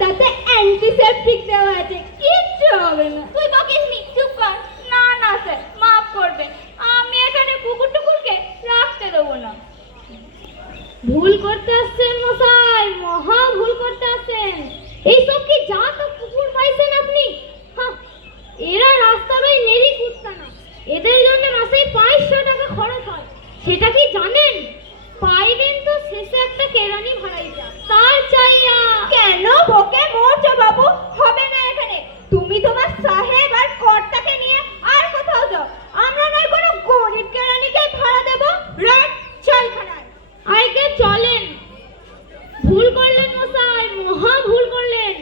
তাতে অ্যান্টিসেপটিক দেওয়া আছে। কিচ্ছু হবে না। তুই বকিস নি চুপ কর। না না স্যার মাফ করবে। আমি এখানে কুকুর টুকুরকে রাখতে দেবো না। ভুল করতে আসছেন মশাই মহা ভুল করতে আসছেন। এইসব কি যা তো কুকুর পাইছেন আপনি? এরা রাস্তার ওই নেরি কুত্তা না এদের জন্য মাসে পাঁচশো টাকা খরচ হয় সেটা কি জানেন পাইবেন তো শেষে একটা কেরানি ভাড়াইটা তার চাইয়া কেন বকে মরছো বাবু হবে না এখানে তুমি তোমার সাহেব আর কর্তাকে নিয়ে আর কোথাও যাও আমরা নয় কোনো গরিব কেরানিকে ভাড়া দেবো রাত ছয়খানায় আইকে চলেন ভুল করলেন মশাই মহা ভুল করলেন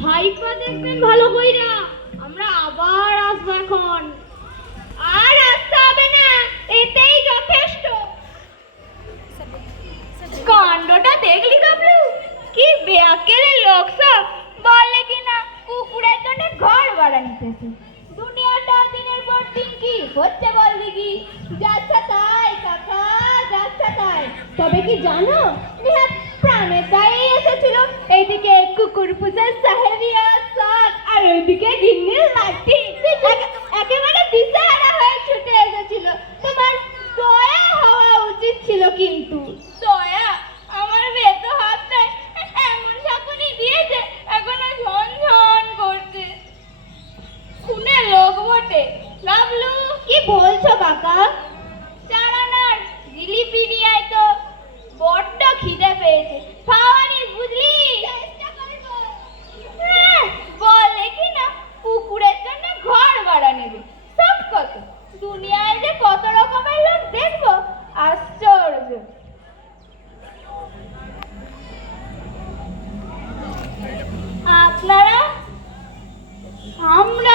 ভাইপা দেখবেন ভালো কইরা আমরা আবার আসব এখন আর আসতে হবে না এতেই যথেষ্ট কাণ্ডটা দেখলি গাবলু কি বেয়াকের লোক সব? বলে কিনা কুকুরের জন্য ঘর ভাড়া নিতেছে। দুনিয়াটা দিনের পর দিন কি হচ্ছে বল দেখি। যাচ্ছে তাই কাকা যাচ্ছে তাই। তবে কি জানো, নেহাত প্রাণের দায়ে এসেছিল। এইদিকে কুকুর পুষের সাহেবিয়া শাক আর ওইদিকে দিনের লাঠি একে- একেবারে দিশেহারা হয়ে ছুটে এসেছিল তোমার দয়া হওয়া উচিত ছিল কিন্তু দয়া আমার বেতো হাতটায় এমন শাকুনি দিয়েছে এখনও ঝনঝন করছে শুনে লোক বটে লাভলু কি বলছো কাকা চারানার জিলিপি নিয়ে আয় তো বড্ড খিদে পেয়েছে খাওয়ানি বুঝলি হ্যাঁ, বলে কি না কুকুরের জন্য ঘর ভাড়া নেবে সব কত দুনিয়ায় যে কত রকমের লোক দেখব আশ্চর্য আপনারা আমরা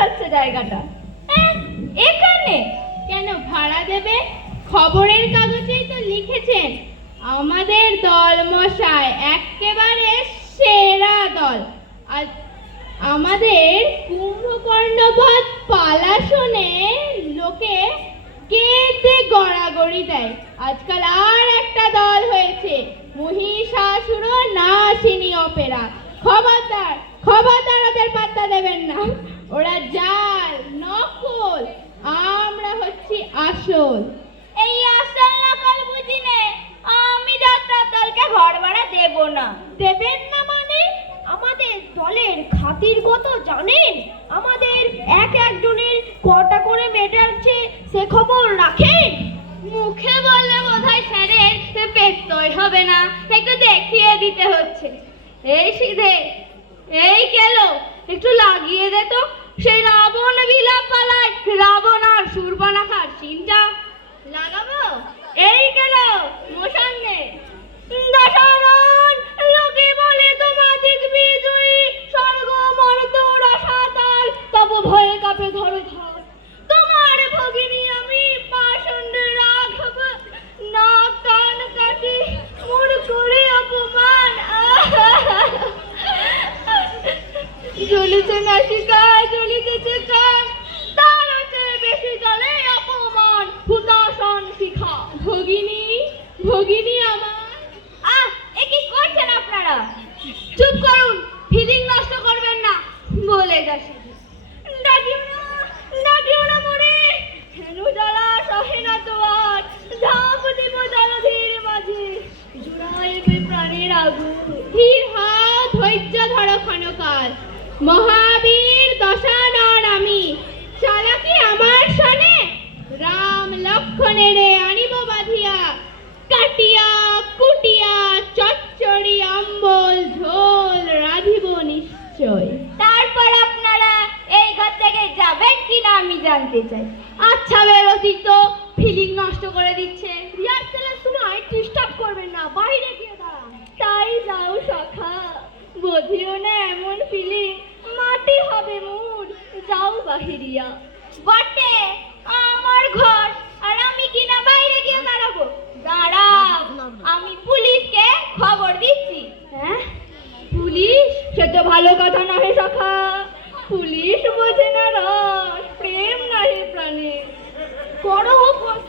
হচ্ছে জায়গাটা। হ্যাঁ এখানে। কেন ভাড়া দেবে? খবরের কাগজেই তো লিখেছেন। আমাদের দল মশাই একেবারে সেরা দল। আর আমাদের কুম্ভকর্ণবধ পালা শুনে লোকে কেঁদে গড়াগড়ি দেয়। আজকাল আর একটা দল হয়েছে মহিষাসুর নাসিনী অপেরা। খবরদার খবরদার ওদের পাত্তা দেবেন না। ওরা জাল নকল আমরা হচ্ছি আসল। এই আসল নকল বুঝি নে আমি যাত্রার দলকে ঘর ভাড়া দেব না। দেবেন না মানে? আমাদের দলের খাতির কত জানেন? আমাদের এক একজনের কটা করে মেটাচ্ছে সে খবর রাখেন। মুখে বললে বোধহয় স্যারের পেটতই হবে না। একটু দেখিয়ে দিতে হচ্ছে। এই সিধে এই কেলো একটু লাগিয়ে দে তো। সেই রাবণ বিলাপ পালায় রাবণ আর সুরবানাখার চিন্তা লাগাবো? এই কেলো মোসান্নে দশরণ লোকে জ্বলিতে নাসিকা জ্বলিতেছে কান। এ কি করছেন আপনারা? চুপ করুন ফিলিং নষ্ট করবেন না। বলে গেছে। ডাকিও না ডাকিও না মরে। হেনু জ্বালা সহে না তোমার মহাবীর দশানন আমি। চালাকি আমার সনে। রাম লক্ষণেরে আনিব বাঁধিয়া। কাটিয়া কুটিয়া চচ্চড়ি অম্বল ঝোল রাধিব নিশ্চয়। তারপর আপনারা এই ঘর থেকে যাবেন কিনা আমি জানতে চাই। আচ্ছা বেরোতি তো ফিলিং নষ্ট করে দিচ্ছে। বোঝিও না এমন ফিলিং মাটি হবে মুর। যাও বাহিরিয়া। বটে, আমার ঘর। আর আমি কিনা বাইরে গিয়ে দাঁড়াবো? দাঁড়া, আমি পুলিশকে খবর দিচ্ছি। হ্যাঁ? পুলিশ? সে তো ভালো কথা না হে সখা। পুলিশ বোঝে না রস, প্রেম না হে প্রাণে। করো হোক